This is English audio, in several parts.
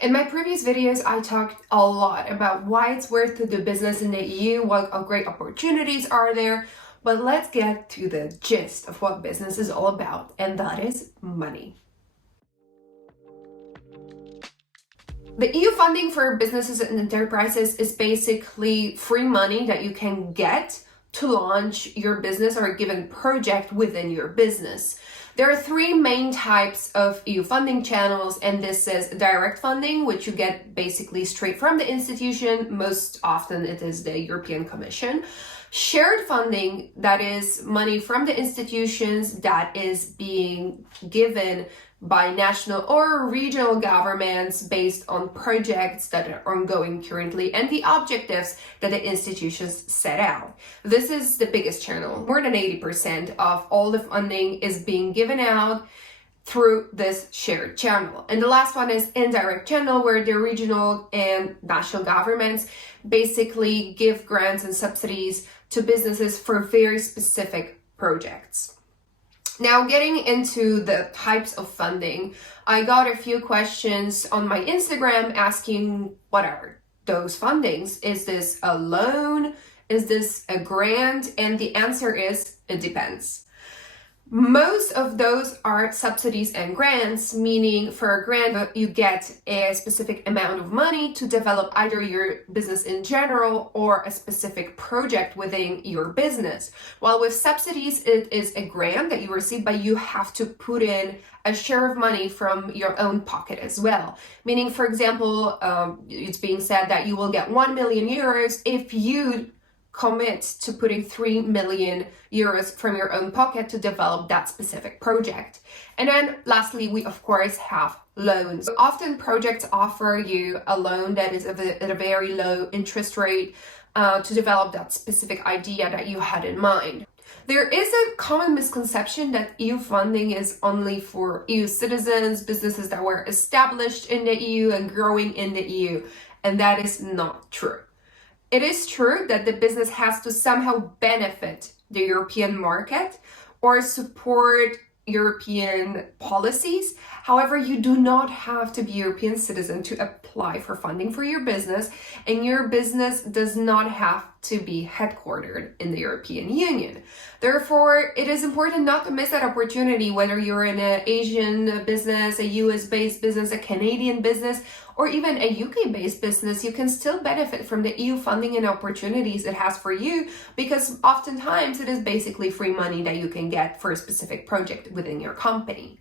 In my previous videos, I talked a lot about why it's worth to do business in the EU, what great opportunities are there, but let's get to the gist of what business is all about, and that is money. The EU funding for businesses and enterprises is basically free money that you can get to launch your business or a given project within your business. There are three main types of EU funding channels, and this is direct funding, which you get basically straight from the institution. Most often it is the European Commission. Shared funding, that is money from the institutions that is being given by national or regional governments based on projects that are ongoing currently and the objectives that the institutions set out. This is the biggest channel. More than 80% of all the funding is being given out through this shared channel. And the last one is indirect channel, where the regional and national governments basically give grants and subsidies to businesses for very specific projects. Now, getting into the types of funding, I got a few questions on my Instagram asking, what are those fundings? Is this a loan? Is this a grant? And the answer is, it depends. Most of those are subsidies and grants, meaning for a grant, you get a specific amount of money to develop either your business in general or a specific project within your business. While with subsidies, it is a grant that you receive, but you have to put in a share of money from your own pocket as well. Meaning, for example, it's being said that you will get 1 million euros if you commit to putting 3 million euros from your own pocket to develop that specific project. And then lastly, we of course have loans. Often projects offer you a loan that is at a very low interest rate to develop that specific idea that you had in mind. There is a common misconception that EU funding is only for EU citizens, businesses that were established in the EU and growing in the EU, and that is not true. It is true that the business has to somehow benefit the European market or support European policies. However, you do not have to be a European citizen to apply for funding for your business, and your business does not have to be headquartered in the European Union. Therefore, it is important not to miss that opportunity, whether you're in an Asian business, a US-based business, a Canadian business, or even a UK-based business. You can still benefit from the EU funding and opportunities it has for you, because oftentimes it is basically free money that you can get for a specific project within your company.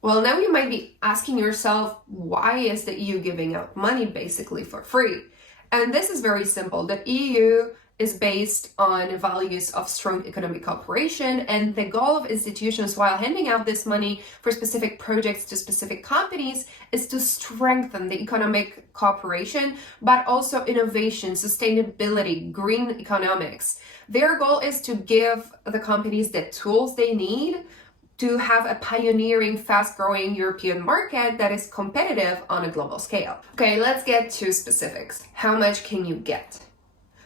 Well, now you might be asking yourself, why is the EU giving out money basically for free? And this is very simple. The EU is based on values of strong economic cooperation, and the goal of institutions while handing out this money for specific projects to specific companies is to strengthen the economic cooperation, but also innovation, sustainability, green economics. Their goal is to give the companies the tools they need to have a pioneering, fast-growing European market that is competitive on a global scale. Okay, let's get to specifics. How much can you get?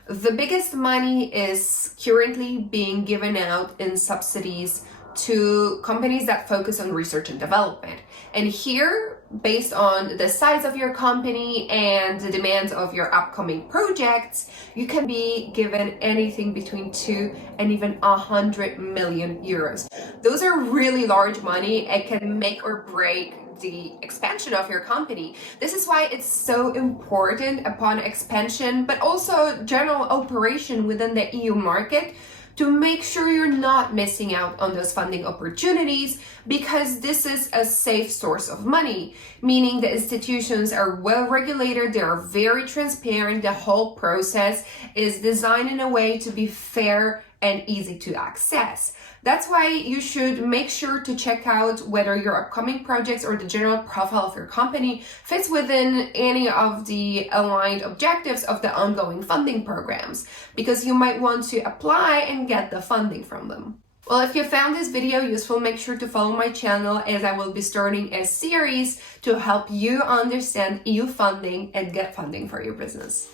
The biggest money is currently being given out in subsidies to companies that focus on research and development. And here, based on the size of your company and the demands of your upcoming projects, you can be given anything between 2 and even 100 million euros. Those are really large money and can make or break the expansion of your company. This is why it's so important upon expansion, but also general operation within the EU market, to make sure you're not missing out on those funding opportunities, because this is a safe source of money, meaning the institutions are well regulated, they are very transparent, the whole process is designed in a way to be fair and easy to access. That's why you should make sure to check out whether your upcoming projects or the general profile of your company fits within any of the aligned objectives of the ongoing funding programs, because you might want to apply and get the funding from them. Well, if you found this video useful, make sure to follow my channel, as I will be starting a series to help you understand EU funding and get funding for your business.